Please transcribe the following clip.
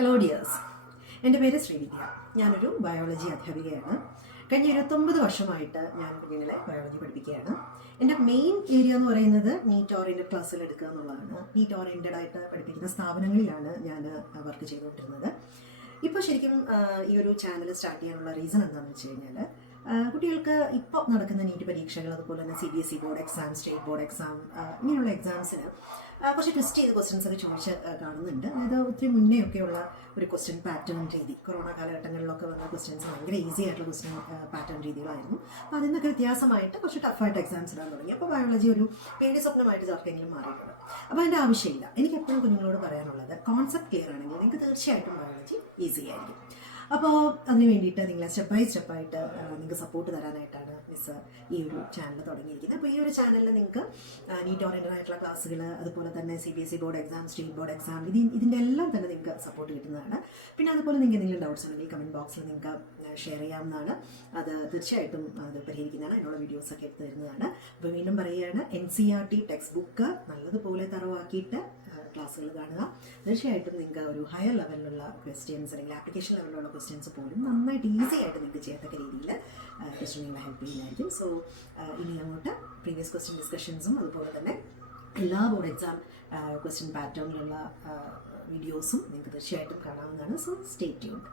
Hello dears, എൻ്റെ പേര് ശ്രീവിദ്യ. ഞാനൊരു ബയോളജി അധ്യാപികയാണ്. കഴിഞ്ഞ 29 വർഷമായിട്ട് ഞാൻ കുഞ്ഞുങ്ങളെ ബയോളജി പഠിപ്പിക്കുകയാണ്. എൻ്റെ മെയിൻ ഏരിയ എന്ന് പറയുന്നത് നീറ്റ് ഓറിയൻറ്റഡ് ക്ലാസ്സുകൾ എടുക്കുക എന്നുള്ളതാണ്. നീറ്റ് ഓറിയൻറ്റഡ് ആയിട്ട് പഠിപ്പിക്കുന്ന സ്ഥാപനങ്ങളിലാണ് ഞാൻ വർക്ക് ചെയ്തുകൊണ്ടിരുന്നത്. ഇപ്പോൾ ശരിക്കും ഈ ഒരു ചാനൽ സ്റ്റാർട്ട് ചെയ്യാനുള്ള റീസൺ എന്താണെന്ന് വെച്ച് കഴിഞ്ഞാൽ, കുട്ടികൾക്ക് ഇപ്പോൾ നടക്കുന്ന നീറ്റ് പരീക്ഷകൾ, അതുപോലെ തന്നെ CBSE board exam, state board exam, ഇങ്ങനെയുള്ള എക്സാംസിന് കുറച്ച് ട്വിസ്റ്റ് ചെയ്ത് ക്വസ്റ്റ്യൻസ് ഒക്കെ ചോദിച്ച് കാണുന്നുണ്ട്. അതായത് ഒത്തിരി മുന്നേ ഒക്കെയുള്ള ഒരു ക്വസ്റ്റ്യൻ പാറ്റേൺ രീതി, കൊറോണ കാലഘട്ടങ്ങളിലൊക്കെ വന്ന ക്വസ്റ്റ്യൻസ് ഭയങ്കര ഈസി ആയിട്ടുള്ള ക്വസ്റ്റ്യൻ പാറ്റേൺ രീതികളായിരുന്നു. അപ്പോൾ അതിൽ നിന്നൊക്കെ വ്യത്യാസമായിട്ട് കുറച്ച് ടഫായിട്ട് എക്സാംസ് ഇടാൻ തുടങ്ങി. അപ്പോൾ ബയോളജി ഒരു പേടി സ്വപ്നമായിട്ട് ചേർക്കെങ്കിലും മാറിയിട്ടുണ്ട്. അപ്പോൾ അതിൻ്റെ ആവശ്യമില്ല. എനിക്ക് എപ്പോഴും കുഞ്ഞുങ്ങളോട് പറയാനുള്ളത്, കോൺസെപ്റ്റ് ക്ലിയർ ആണെങ്കിൽ നിങ്ങൾക്ക് തീർച്ചയായിട്ടും ബയോളജി ഈസി ആയിരിക്കും. അപ്പോൾ അതിന് വേണ്ടിയിട്ട് നിങ്ങളെ സ്റ്റെപ്പ് ബൈ സ്റ്റെപ്പായിട്ട് നിങ്ങൾക്ക് സപ്പോർട്ട് തരാനായിട്ടാണ് മിസ് ഈ ഒരു ചാനൽ തുടങ്ങിയിരിക്കുന്നത്. അപ്പോൾ ഈ ഒരു ചാനലിൽ നിങ്ങൾക്ക് നീറ്റ് ഓറിയൻറ്റഡ് ആയിട്ടുള്ള ക്ലാസ്സുകൾ, അതുപോലെ തന്നെ CBSE board exam, state board exam, ഇതിൻ്റെ എല്ലാം തന്നെ നിങ്ങൾക്ക് സപ്പോർട്ട് കിട്ടുന്നതാണ്. പിന്നെ അതുപോലെ നിങ്ങൾക്ക് എന്തെങ്കിലും ഡൗട്ട്സ് ഉണ്ടെങ്കിൽ കമൻറ്റ് ബോക്സിൽ നിങ്ങൾക്ക് ഷെയർ ചെയ്യാവുന്നതാണ്. അത് തീർച്ചയായിട്ടും അത് പരിഹരിക്കുന്നതാണ്. അതിനുള്ള വീഡിയോസൊക്കെ എടുത്ത് തരുന്നതാണ്. അപ്പോൾ വീണ്ടും പറയുകയാണ്, NCERT ടെക്സ്റ്റ് ബുക്ക് നല്ലതുപോലെ തറവാക്കിയിട്ട് ക്ലാസ്സുകൾ കാണുക. തീർച്ചയായിട്ടും നിങ്ങൾക്ക് ഒരു ഹയർ ലെവലിലുള്ള ക്വസ്റ്റ്യൻസ്, അല്ലെങ്കിൽ ആപ്ലിക്കേഷൻ ലെവലിലുള്ള ക്വസ്റ്റ്യൻസ് പോലും നന്നായിട്ട് ഈസി ആയിട്ട് നിങ്ങൾക്ക് ചെയ്യത്തക്ക രീതിയിൽ ക്വസ്റ്റ്യൻ നിങ്ങളെ ഹെൽപ്പ് ചെയ്യുന്നതായിരിക്കും. സോ ഇനി അങ്ങോട്ട് പ്രീവിയസ് ക്വസ്റ്റ്യൻ ഡിസ്കഷൻസും, അതുപോലെ തന്നെ എല്ലാ ബോർഡ് എക്സാം ക്വസ്റ്റ്യൻ പാറ്റേണിലുള്ള വീഡിയോസും നിങ്ങൾക്ക് തീർച്ചയായിട്ടും കാണാവുന്നതാണ്. So stay tuned.